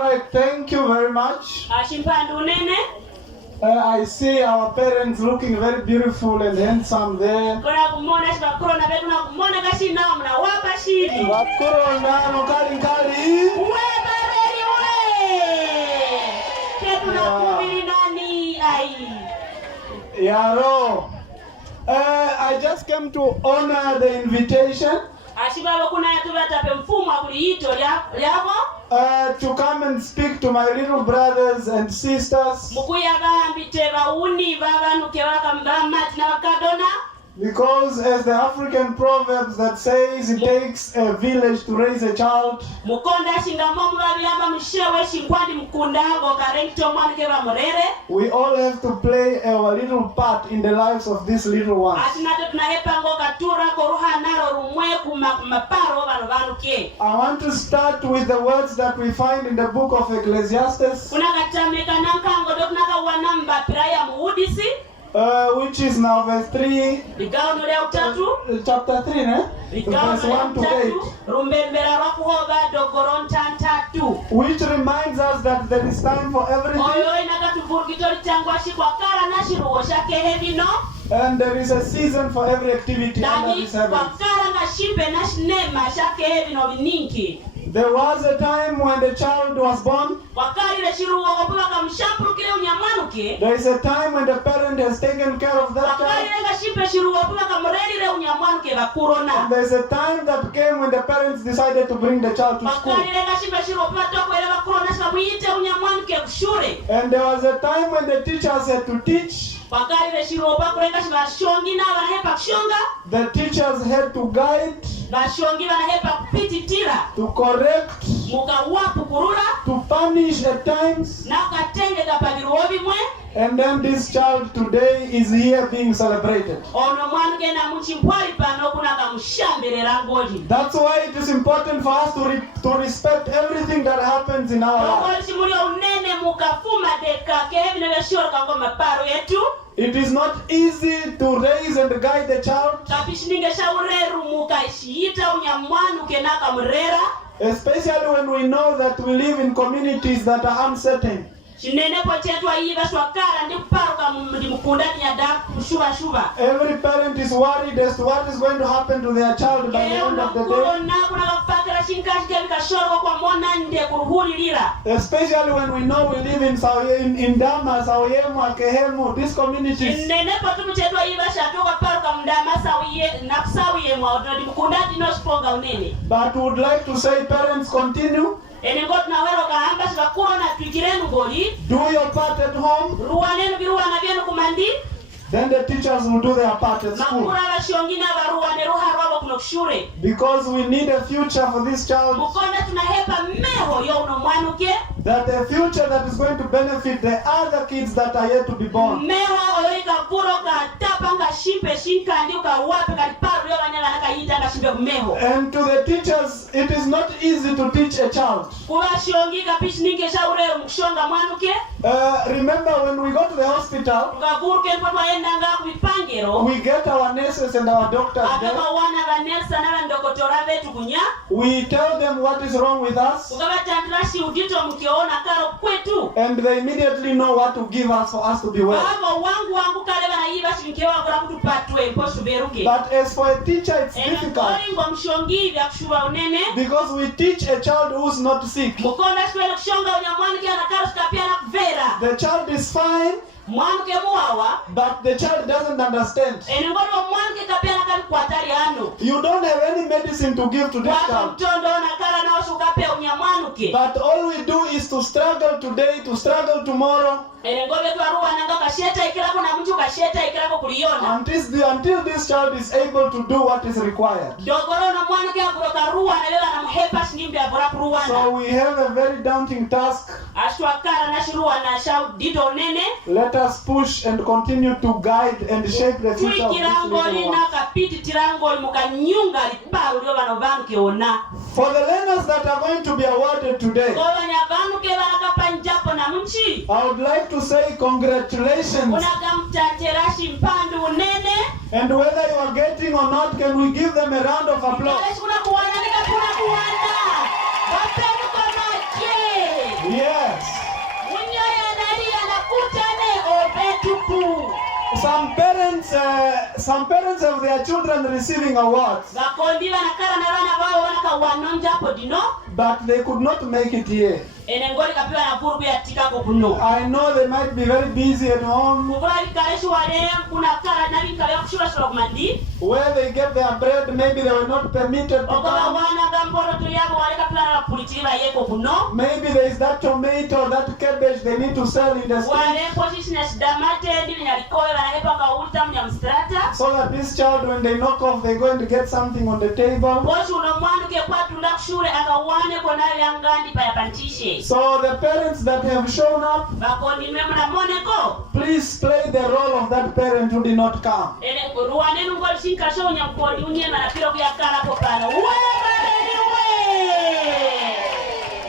Right, thank you very much. I see our parents looking very beautiful and handsome there. Yaro. I just came to honor the invitation. To come and speak to my little brothers and sisters. Because as the African proverbs that says it takes a village to raise a child. We all have to play our little part in the lives of these little ones. I want to start with the words that we find in the book of Ecclesiastes. Which is now verse 3, chapter 3, verse 1 to 8. Which reminds us that there is time for everything. And there is a season for every activity under this heaven. There was a time when the child was born. There is a time when the parent has taken care of that child. And there is a time that came when the parents decided to bring the child to school. And there was a time when the teachers had to teach. The teachers had to guide, to correct, to punish at times. And then this child today is here being celebrated. That's why it is important for us to respect everything that happens in our lives. It is not easy to raise and guide the child, especially when we know that we live in communities that are uncertain. Every parent is worried as to what is going to happen to their child by the end of the day. Especially when we know we live in Dama, Sauyemu, Akehemu, these communities. But we would like to say, parents, continue. Do your part at home. Then the teachers will do their part at school. Because we need a future for this child. That a future that is going to benefit the other kids that are yet to be born. And to the teachers, it is not easy to teach a child. Remember when we go to the hospital, we get our nurses and our doctors there. We tell them what is wrong with us. And they immediately know what to give us for us to be well. But as for a teacher, it's difficult. Because we teach a child who's not sick. The child is fine, but the child doesn't understand. You don't have any medicine to give to this child. But all we do is to struggle today, to struggle tomorrow. Until this child is able to do what is required. So we have a very daunting task. Let us push and continue to guide and shape the future of this little one. For the learners that are going to be awarded today, I would like to say congratulations. And whether you are getting or not, can we give them a round of applause? Yes. Unyoya nalia na kutane obetupu. Some parents have their children receiving awards, but they could not make it here. I know they might be very busy at home, where they get their bread. Maybe they were not permitted to come. Maybe there is that tomato, that cabbage they need to sell in the street, so that this child, when they knock off, they're going to get something on the table. So the parents that have shown up, please play the role of that parent who did not come.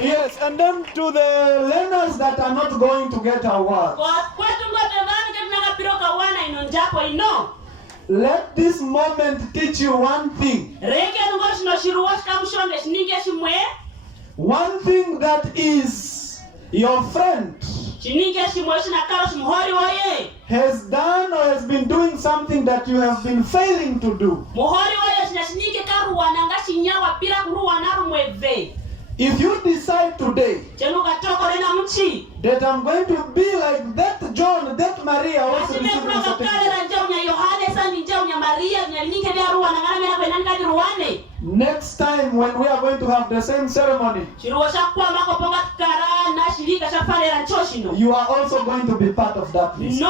Yes, and then to the learners that are not going to get awards, let this moment teach you one thing. One thing that is your friend has done or has been doing something that you have been failing to do. If you decide today that I'm going to be like that John, that Maria, also receiving a certificate. Next time when we are going to have the same ceremony, you are also going to be part of that list.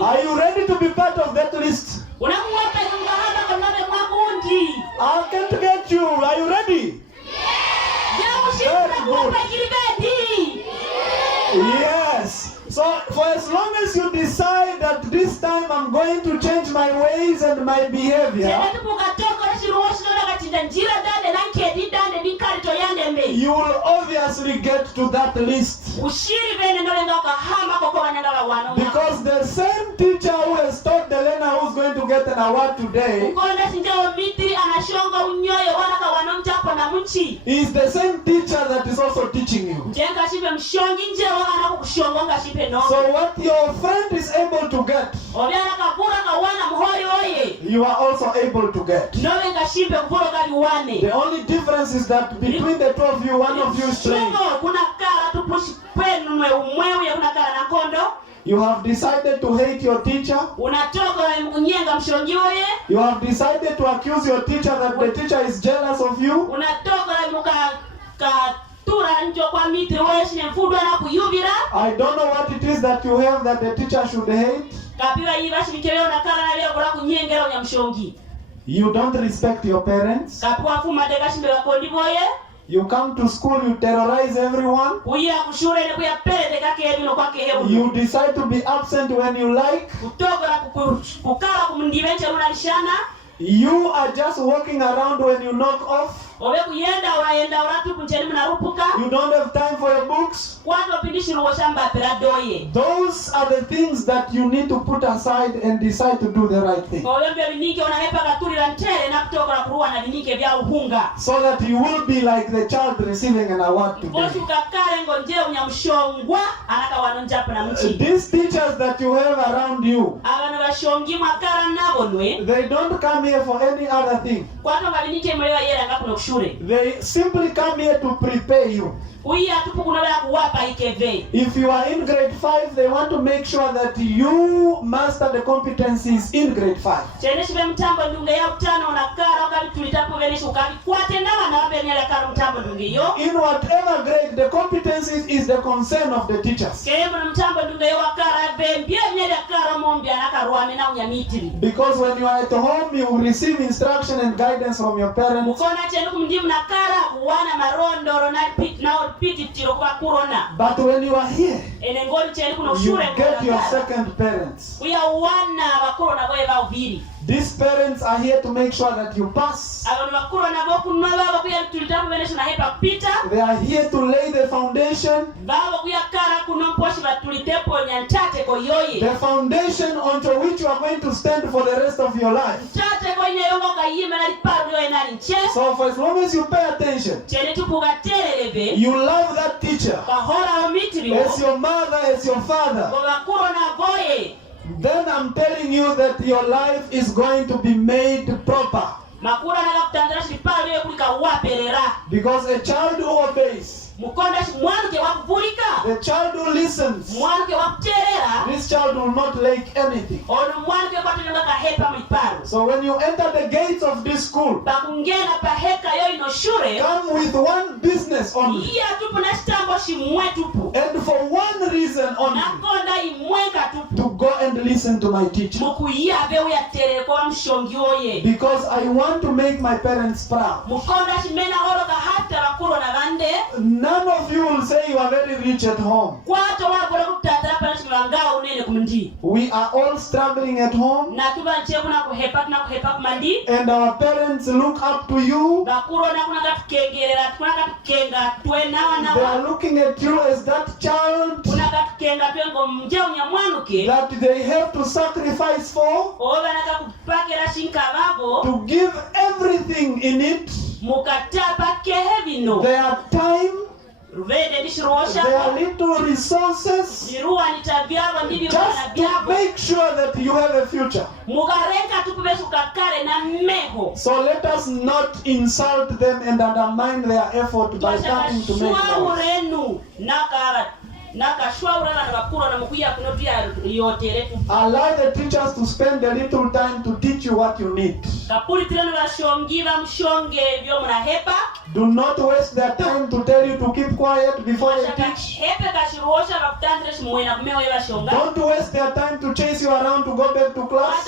Are you ready to be part of that list? I can't get you. Are you ready? Very good. Yes. So for as long as you decide that this time I'm going to change my ways and my behavior, you will obviously get to that list. Because the same teacher who has taught the learner who's going to get an award today is the same teacher that is also teaching you. So what your friend is able to get, you are also able to get. The only difference is that between the two of you, one of you is playing. You have decided to hate your teacher. You have decided to accuse your teacher that the teacher is jealous of you. I don't know what it is that you have that the teacher should hate. You don't respect your parents. You come to school, you terrorize everyone. You decide to be absent when you like. You are just walking around when you knock off. You don't have time for your books. Those are the things that you need to put aside and decide to do the right thing, so that you will be like the child receiving an award today. These teachers that you have around you, they don't come here for any other thing. They simply come here to prepare you. If you are in grade 5, they want to make sure that you master the competencies in grade 5. In whatever grade, the competencies is the concern of the teachers. Because when you are at home, you will receive instruction and guidance from your parents. But when you are here, you get your second parents. These parents are here to make sure that you pass. They are here to lay the foundation The foundation onto which you are going to stand for the rest of your life. So for as long as you pay attention, you love that teacher as your mother, as your father, then I'm telling you that your life is going to be made proper. Because a child who obeys, the child who listens, this child will not lack anything. So when you enter the gates of this school, come with one business only, and for one reason only, to go and listen to my teacher. Because I want to make my parents proud. None of you will say you are very rich at home. We are all struggling at home, and our parents look up to you. They are looking at you as that child that they have to sacrifice for, to give everything in it. Their time, their little resources, just to make sure that you have a future. So let us not insult them and undermine their effort by starting to make noise. Allow the teachers to spend a little time to teach you what you need. Do not waste their time to tell you to keep quiet before you teach. Don't waste their time to chase you around to go back to class.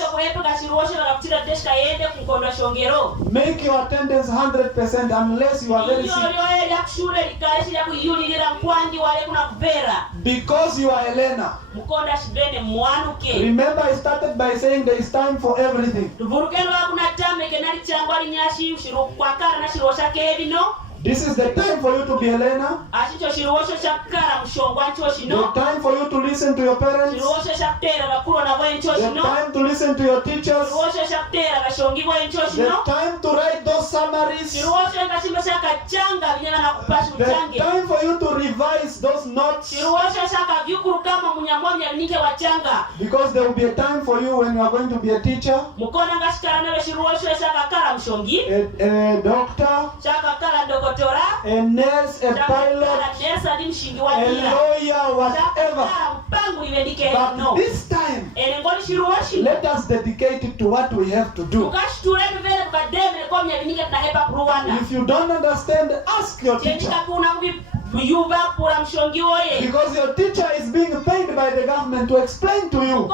Make your attendance 100% unless you are very sick. Because you are Elena. Remember, I started by saying there is time for everything. This is the time for you to be Elena. The time for you to listen to your parents. The time to listen to your teachers. The time to write those summaries. The time for you to revise those notes. Because there will be a time for you when you are going to be a teacher, a doctor, a nurse, a pilot, a lawyer, whatever. But this time, let us dedicate it to what we have to do. If you don't understand, ask your teacher. Because your teacher is being paid by the government to explain to you.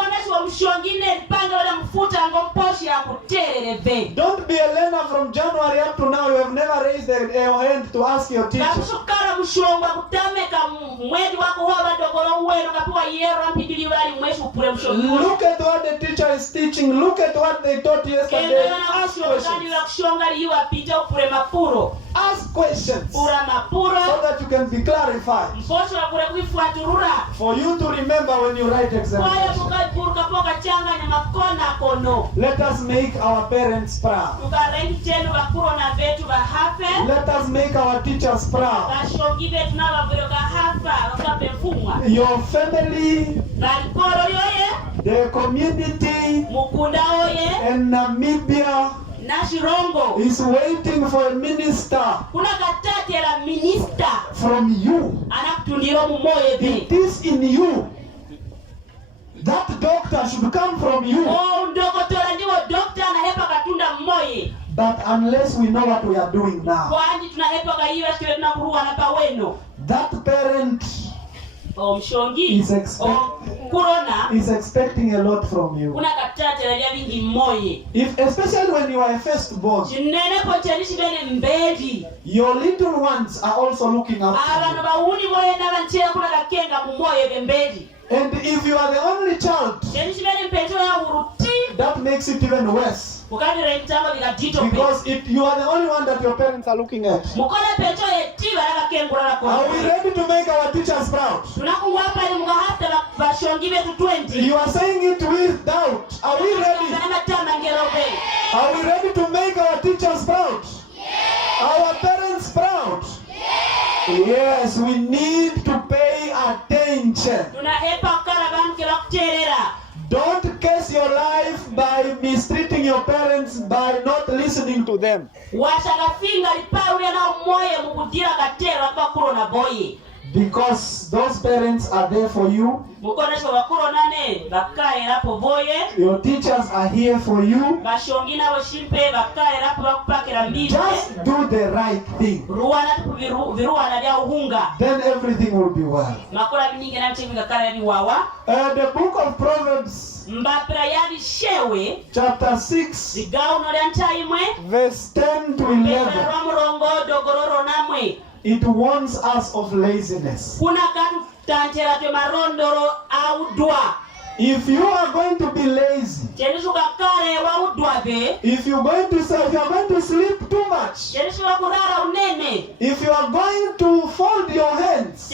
Don't be Elena from January up to now. You have never raised your hand to ask your teacher. Look at what the teacher is teaching. Look at what they taught yesterday. Ask questions. Ask questions so that you can be clarified. For you to remember when you write examinations. Let us make our parents proud. Let us make our teachers proud. Your family, the community, and Namibia is waiting for a minister from you. It is in you. That doctor should come from you. But unless we know what we are doing now, that parent is expecting a lot from you. If, especially when you are a firstborn, your little ones are also looking up to you. And if you are the only child, that makes it even worse. Because you are the only one that your parents are looking at. Are we ready to make our teachers proud? You are saying it with doubt. Are we ready? Are we ready to make our teachers proud? Our parents proud? Yes, we need to pay attention. Don't curse your life by mistreating your parents by not listening to them. Because those parents are there for you. Your teachers are here for you. Just do the right thing. Then everything will be well. The book of Proverbs, chapter 6, verse 10 to 11. It warns us of laziness. If you are going to be lazy, if you are going to sleep too much, if you are going to fold your hands,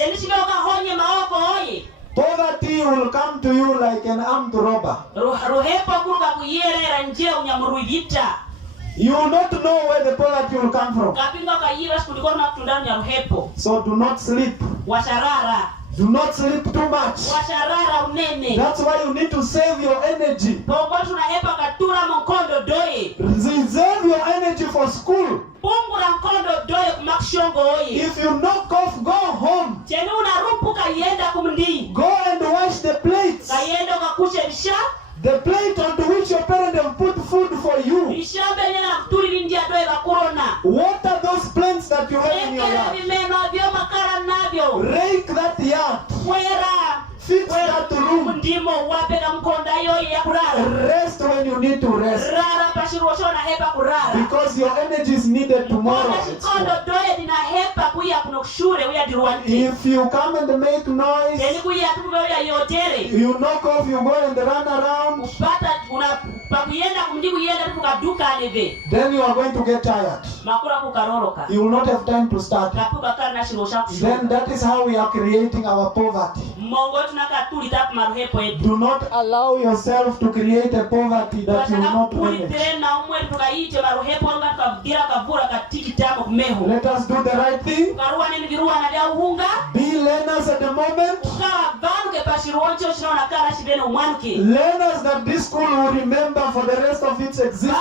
poverty will come to you like an armed robber. You will not know where the poverty will come from. So do not sleep. Do not sleep too much. That's why you need to save your energy. Reserve your energy for school. If you knock off, go home. Go and wash the plates. The plate onto which your parents have put food for you. What are those plants that you have in your yard? Rake that yard. Fix that room. Rest when you need to rest. Because your energy is needed tomorrow. If you come and make noise, you knock off, you go and run around, then you are going to get tired. You will not have time to start. Then that is how we are creating our poverty. Do not allow yourself to create a poverty that you will not manage. Let us do the right thing. Be learners at the moment. Learners that this school will remember for the rest of its existence.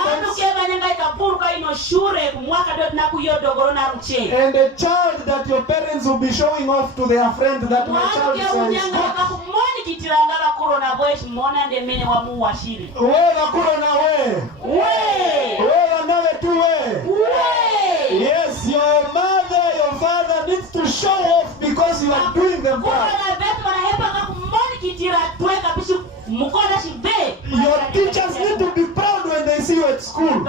And a child that your parents will be showing off to their friends that my child says, yes, your mother, your father needs to show off because you are doing them proud. Your teachers need to be proud when they see you at school.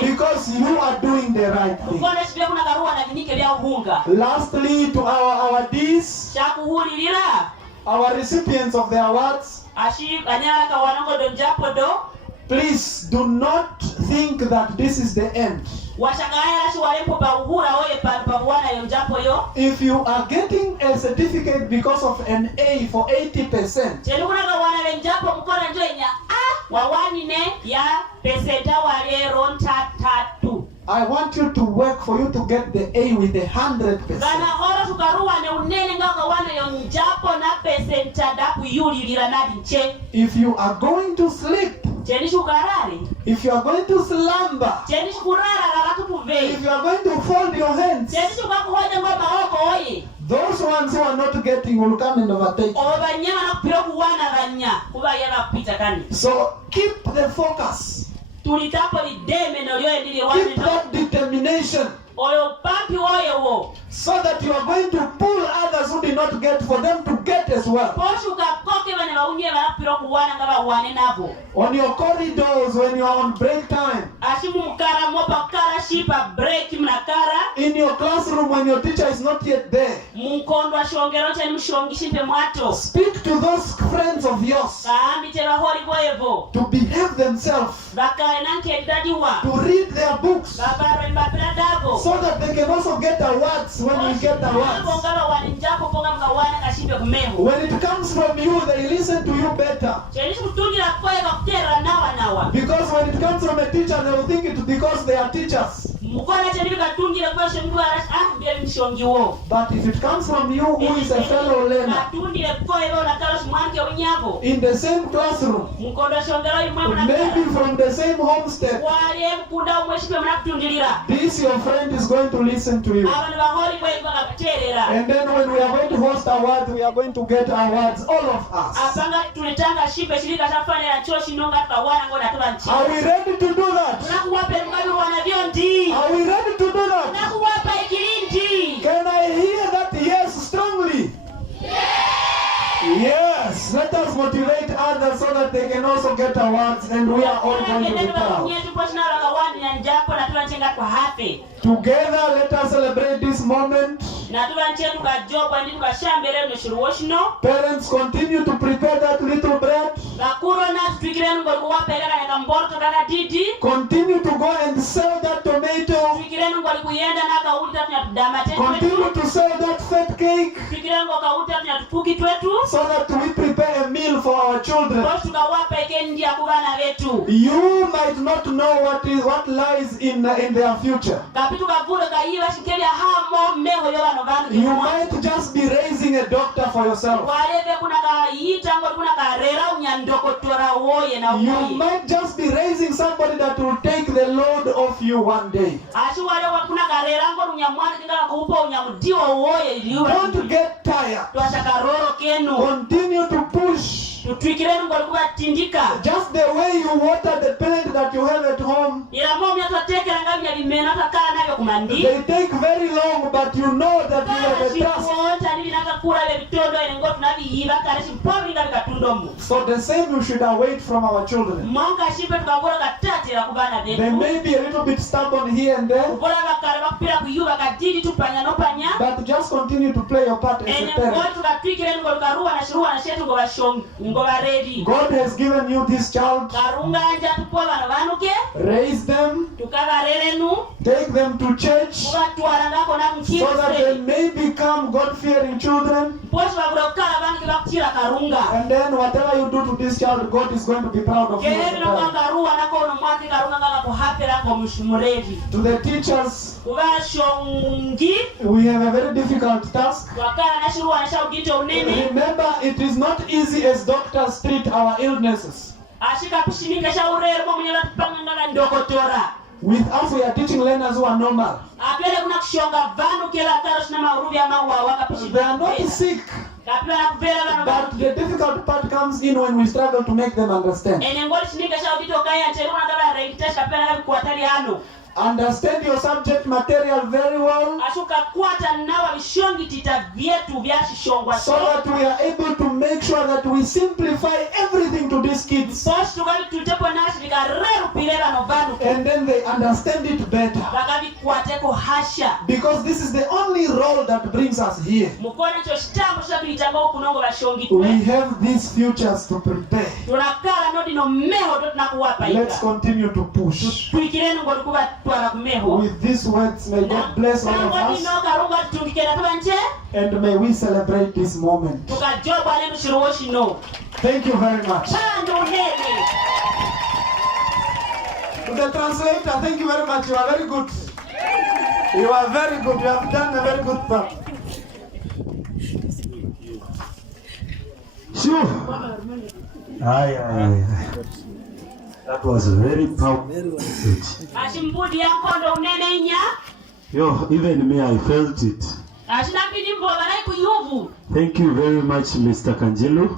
Because you are doing the right thing. Lastly, to our Ds, our recipients of the awards, please do not think that this is the end. If you are getting a certificate because of an A for 80%, I want you to work for you to get the A with 100%. If you are going to sleep, if you are going to slumber, if you are going to fold your hands, those ones who are not getting will come and overtake. So keep the focus. Keep that determination. So that you are going to pull others who did not get for them to get as well. On your corridors when you are on break time. In your classroom when your teacher is not yet there. Speak to those friends of yours to behave themselves, to read their books, so that they can also get awards when we get awards. When it comes from you, they listen to you better. Because when it comes from a teacher, they will think it's because they are teachers. But if it comes from you, who is a fellow learner, in the same classroom, maybe from the same homestead, this your friend is going to listen to you. And then when we are going to host awards, we are going to get awards, all of us. Are we ready to do that? Are we ready to do that? Can I hear that yes strongly? Yes. Let us motivate others so that they can also get awards, and we are all going to be proud. Together, let us celebrate this moment. Parents, continue to prepare that little bread. Continue to go and sell that tomato. Continue to sell that fat cake, so that we prepare a meal for our children. You might not know what lies in their future. You might just be raising a doctor for yourself. You might just be raising somebody that will take the load off you one day. Don't get tired. Continue to push. Just the way you water the plant that you have at home. They take very long, but you know that you have a task. So the same you should await from our children. They may be a little bit stubborn here and there, but just continue to play your part as a parent. God has given you this child. Raise them. Take them to church, so that they may become God-fearing children. And then whatever you do to this child, God is going to be proud of you. To the teachers, we have a very difficult task. Remember, it is not easy as doctors treat our illnesses. With us, we are teaching learners who are normal. They are not sick. But the difficult part comes in when we struggle to make them understand. Understand your subject material very well, so that we are able to make sure that we simplify everything to these kids, and then they understand it better, because this is the only role that brings us here. We have these futures to prepare. Let's continue to push. With these words, may God bless all of us, and may we celebrate this moment. Thank you very much. To the translator, thank you very much. You are very good. You are very good. You have done a very good part. Sure. That was a very powerful message. Yo, even me, I felt it. Thank you very much, Mr. Kandjilu.